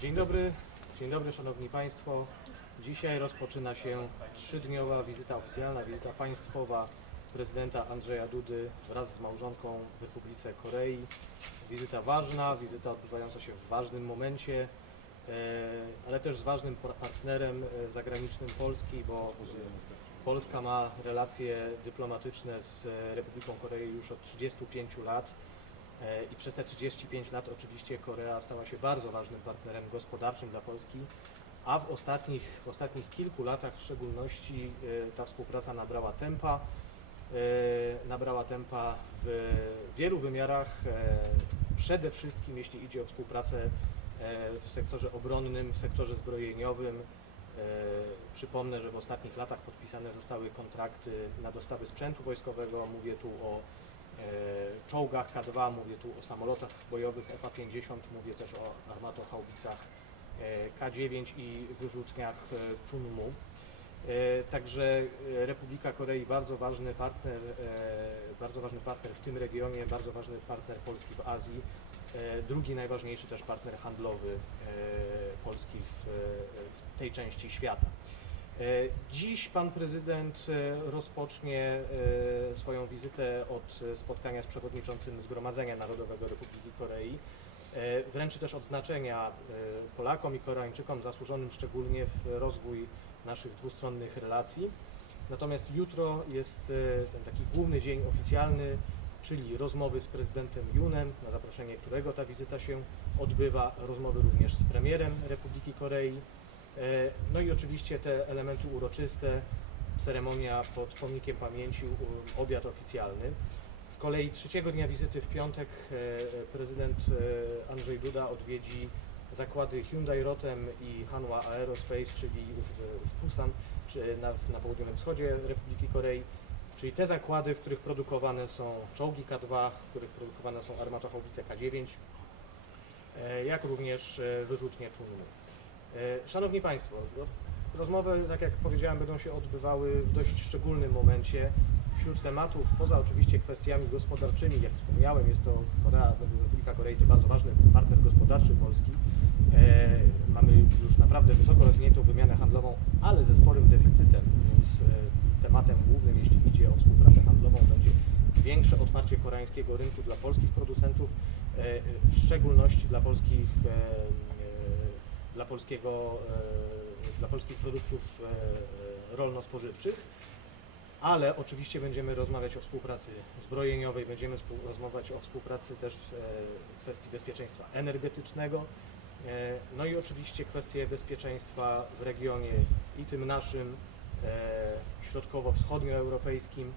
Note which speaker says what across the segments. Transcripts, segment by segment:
Speaker 1: Dzień dobry, dzień dobry Szanowni Państwo. Dzisiaj rozpoczyna się trzydniowa wizyta oficjalna, wizyta państwowa prezydenta Andrzeja Dudy wraz z małżonką w Republice Korei. Wizyta ważna, wizyta odbywająca się w ważnym momencie, e, ale też z ważnym par- partnerem e, zagranicznym Polski, bo Polska ma relacje dyplomatyczne z e, Republiką Korei już od 35 lat. E, I przez te 35 lat oczywiście Korea stała się bardzo ważnym partnerem gospodarczym dla Polski, a w ostatnich, w ostatnich kilku latach w szczególności e, ta współpraca nabrała tempa. e, Nabrała tempa w wielu wymiarach, przede wszystkim jeśli idzie o współpracę w sektorze obronnym, w sektorze zbrojeniowym. Przypomnę, że w ostatnich latach podpisane zostały kontrakty na dostawy sprzętu wojskowego. Mówię tu o czołgach K2, mówię tu o samolotach bojowych FA-50, mówię też o armatochaubicach e, K9 i wyrzutniach e, Chunmu. E, Także e, Republika Korei bardzo ważny partner, e, bardzo ważny partner w tym regionie, bardzo ważny partner Polski w Azji, e, drugi najważniejszy też partner handlowy e, Polski w, e, w tej części świata. E, Dziś pan prezydent e, rozpocznie e, swoją wizytę od spotkania z przewodniczącym Zgromadzenia Narodowego Republiki Korei. Wręczy też odznaczenia Polakom i Koreańczykom zasłużonym szczególnie w rozwój naszych dwustronnych relacji. Natomiast jutro jest ten taki główny dzień oficjalny, czyli rozmowy z prezydentem Junem, na zaproszenie którego ta wizyta się odbywa, rozmowy również z premierem Republiki Korei. E, No i oczywiście te elementy uroczyste, ceremonia pod pomnikiem pamięci, obiad oficjalny. Z kolei trzeciego dnia wizyty w piątek e, prezydent e, Andrzej Duda odwiedzi zakłady Hyundai Rotem i Hanwha Aerospace, czyli w, Pusan, czy na, na południowym wschodzie Republiki Korei, czyli te zakłady, w których produkowane są czołgi K2, w których produkowane są armatochaubice K9, e, jak również wyrzutnie Chunmu. E, Szanowni Państwo, no, rozmowy, tak jak powiedziałem, będą się odbywały w dość szczególnym momencie. Wśród tematów, poza oczywiście kwestiami gospodarczymi, jak wspomniałem, jest to Korea, Republika Korei to bardzo ważny partner gospodarczy Polski. E, mamy już naprawdę wysoko rozwiniętą wymianę handlową, ale ze sporym deficytem, więc e, tematem głównym, jeśli idzie o współpracę handlową, będzie większe otwarcie koreańskiego rynku dla polskich producentów, w szczególności dla polskich dla polskiego, e, dla polskich produktów e, rolno-spożywczych, ale oczywiście będziemy rozmawiać o współpracy zbrojeniowej, będziemy rozmawiać o współpracy też w e, kwestii bezpieczeństwa energetycznego, e, no i oczywiście kwestie bezpieczeństwa w regionie i tym naszym e, środkowo-wschodnioeuropejskim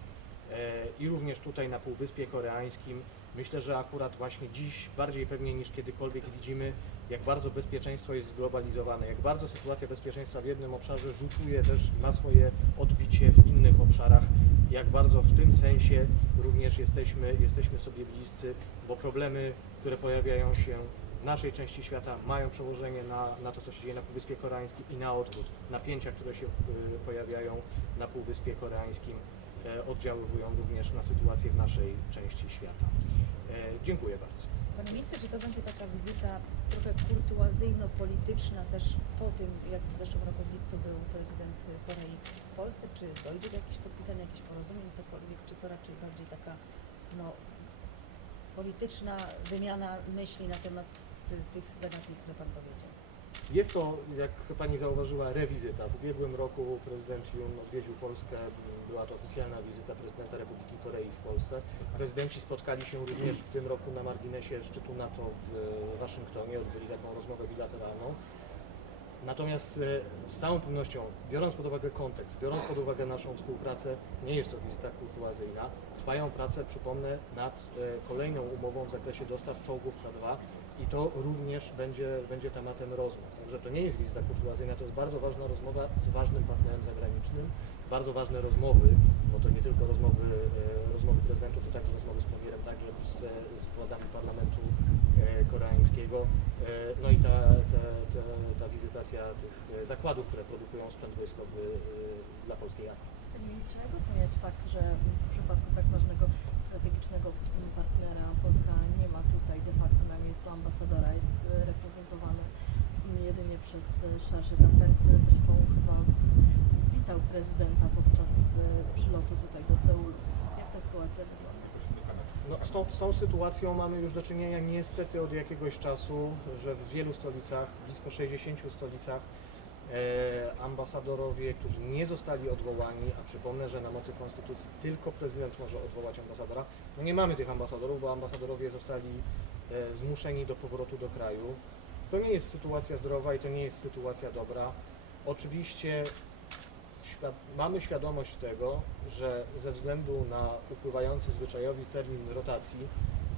Speaker 1: e, i również tutaj na Półwyspie Koreańskim. Myślę, że akurat właśnie dziś bardziej pewnie niż kiedykolwiek widzimy, jak bardzo bezpieczeństwo jest zglobalizowane, jak bardzo sytuacja bezpieczeństwa w jednym obszarze rzutuje też ma swoje odbicie w innych obszarach, jak bardzo w tym sensie również jesteśmy, jesteśmy sobie bliscy, bo problemy, które pojawiają się w naszej części świata mają przełożenie na, na to, co się dzieje na Półwyspie Koreańskim i na odwrót. Napięcia, które się y, pojawiają na Półwyspie Koreańskim e, oddziaływują również na sytuację w naszej części świata. E, Dziękuję bardzo.
Speaker 2: Panie ministrze, czy to będzie taka wizyta trochę kurtuazyjno-polityczna też po tym, jak w zeszłym roku w lipcu był prezydent Korei w Polsce? Czy dojdzie do jakiegoś podpisania jakichś porozumień, cokolwiek, czy to raczej bardziej taka no, polityczna wymiana myśli na temat ty, tych zagadnień, które Pan powiedział?
Speaker 1: Jest to, jak Pani zauważyła, rewizyta. W ubiegłym roku prezydent Jun odwiedził Polskę. Była to oficjalna wizyta prezydenta Republiki Korei w Polsce. Prezydenci spotkali się również w tym roku na marginesie szczytu NATO w Waszyngtonie. Odbyli taką rozmowę bilateralną. Natomiast e, z całą pewnością, biorąc pod uwagę kontekst, biorąc pod uwagę naszą współpracę, nie jest to wizyta kurtuazyjna. Trwają prace, przypomnę, nad e, kolejną umową w zakresie dostaw czołgów K2 i to również będzie, będzie tematem rozmów. Także to nie jest wizyta kurtuazyjna, to jest bardzo ważna rozmowa z ważnym partnerem zagranicznym, bardzo ważne rozmowy, bo to nie tylko rozmowy, e, rozmowy prezydentów, to także rozmowy z premierem, także z, z władzami parlamentu e, koreańskiego. E, No i ta, ta, ta, ta wizytacja tych zakładów, które produkują sprzęt wojskowy dla polskiej armii.
Speaker 3: Panie ministrze, jak oceniać fakt, że w przypadku tak ważnego strategicznego partnera Polska nie ma tutaj de facto na miejscu ambasadora, jest e, reprezentowany mm, przez e, szerszych afer, który zresztą chyba witał prezydenta podczas e, przylotu tutaj do Seulu. Jak ta sytuacja wygląda?
Speaker 1: No, z, tą, z tą sytuacją mamy już do czynienia niestety od jakiegoś czasu, że w wielu stolicach, blisko 60 stolicach, e, ambasadorowie, którzy nie zostali odwołani, a przypomnę, że na mocy konstytucji tylko prezydent może odwołać ambasadora, no nie mamy tych ambasadorów, bo ambasadorowie zostali e, zmuszeni do powrotu do kraju. To nie jest sytuacja zdrowa i to nie jest sytuacja dobra. Oczywiście mamy świadomość tego, że ze względu na upływający zwyczajowy termin rotacji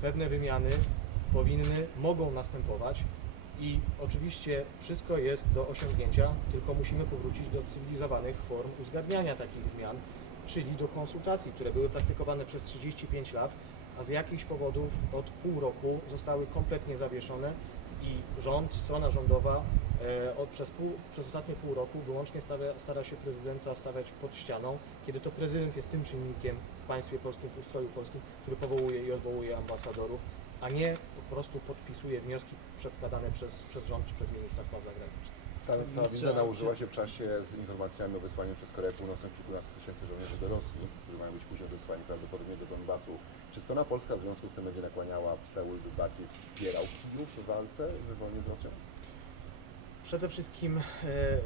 Speaker 1: pewne wymiany powinny, mogą następować i oczywiście wszystko jest do osiągnięcia, tylko musimy powrócić do cywilizowanych form uzgadniania takich zmian, czyli do konsultacji, które były praktykowane przez 35 lat, a z jakichś powodów od pół roku zostały kompletnie zawieszone i rząd, strona rządowa e, od, przez, pół, przez ostatnie pół roku wyłącznie stawia, stara się prezydenta stawiać pod ścianą, kiedy to prezydent jest tym czynnikiem w państwie polskim, w ustroju polskim, który powołuje i odwołuje ambasadorów, a nie po prostu podpisuje wnioski przedkładane przez, przez rząd czy przez ministra spraw zagranicznych.
Speaker 4: Ta, ta wizyta nałożyła się w czasie z informacjami o wysłaniu przez Koreę Północną kilkunastu tysięcy żołnierzy do Rosji, którzy mają być później wysłani prawdopodobnie do Donbasu. Czy strona polska w związku z tym będzie nakłaniała Seul, by bardziej wspierał Kijów w walce, w wojnie z Rosją?
Speaker 1: Przede wszystkim e,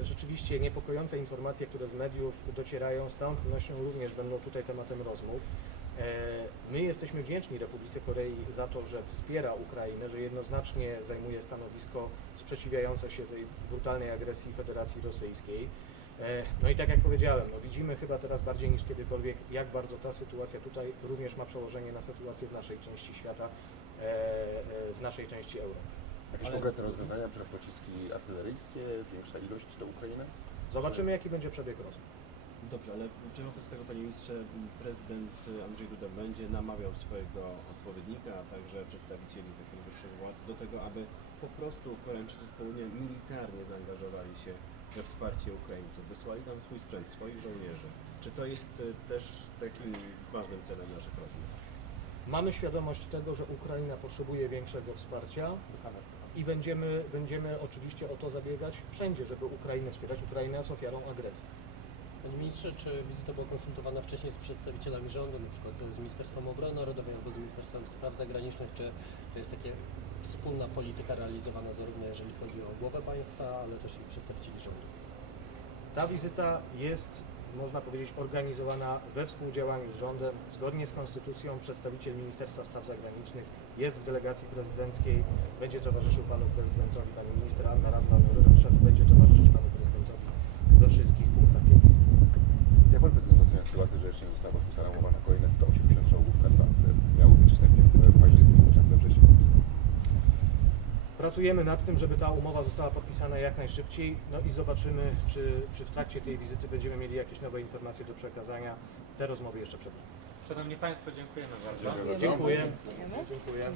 Speaker 1: rzeczywiście niepokojące informacje, które z mediów docierają, z całą pewnością również będą tutaj tematem rozmów. E, my jesteśmy wdzięczni Republice Korei za to, że wspiera Ukrainę, że jednoznacznie zajmuje stanowisko sprzeciwiające się tej brutalnej agresji Federacji Rosyjskiej. E, no i tak jak powiedziałem, no widzimy chyba teraz bardziej niż kiedykolwiek, jak bardzo ta sytuacja tutaj również ma przełożenie na sytuację w naszej części świata, e, w naszej części Europy.
Speaker 4: Jakieś
Speaker 5: Ale-
Speaker 4: konkretne rozwiązania, np. pociski artyleryjskie, większa ilość do Ukrainy?
Speaker 1: Zobaczymy, jaki będzie przebieg rozmów.
Speaker 5: Dobrze, ale czy wobec tego, panie ministrze, prezydent Andrzej Duda będzie namawiał swojego odpowiednika, a także przedstawicieli tych najwyższych władz do tego, aby po prostu Koreańczycy wspólnie militarnie zaangażowali się we wsparcie Ukraińców, wysłali tam swój sprzęt, swoich żołnierzy. Czy to jest y, też takim ważnym celem naszych rozmów?
Speaker 1: Mamy świadomość tego, że Ukraina potrzebuje większego wsparcia i będziemy, będziemy oczywiście o to zabiegać wszędzie, żeby Ukrainę wspierać. Ukraina jest ofiarą agresji.
Speaker 6: Panie ministrze, czy wizyta była konsultowana wcześniej z przedstawicielami rządu, na przykład z Ministerstwem Obrony Narodowej albo z Ministerstwem Spraw Zagranicznych? Czy to jest taka wspólna polityka realizowana zarówno jeżeli chodzi o głowę państwa, ale też i przedstawicieli rządu?
Speaker 1: Ta wizyta jest, można powiedzieć, organizowana we współdziałaniu z rządem. Zgodnie z konstytucją przedstawiciel Ministerstwa Spraw Zagranicznych jest w delegacji prezydenckiej, będzie towarzyszył panu prezydentowi, pani minister Anna Radwan, szef będzie towarzyszyć panu prezydentowi we wszystkich punktach tej wizyty.
Speaker 4: Jak pan prezydent ocenia sytuację, że jeszcze nie została podpisana umowa na kolejne 180 czołgów K2, które miały być wstępnie w, w październiku, czy we wrześniu podpisane?
Speaker 1: Pracujemy nad tym, żeby ta umowa została podpisana jak najszybciej, no i zobaczymy, czy, czy w trakcie tej wizyty będziemy mieli jakieś nowe informacje do przekazania. Te rozmowy jeszcze przed nami.
Speaker 7: Szanowni Państwo, dziękujemy bardzo.
Speaker 4: Dziękuję.
Speaker 1: Dziękuję.
Speaker 2: Dziękujemy.
Speaker 1: Dziękuję.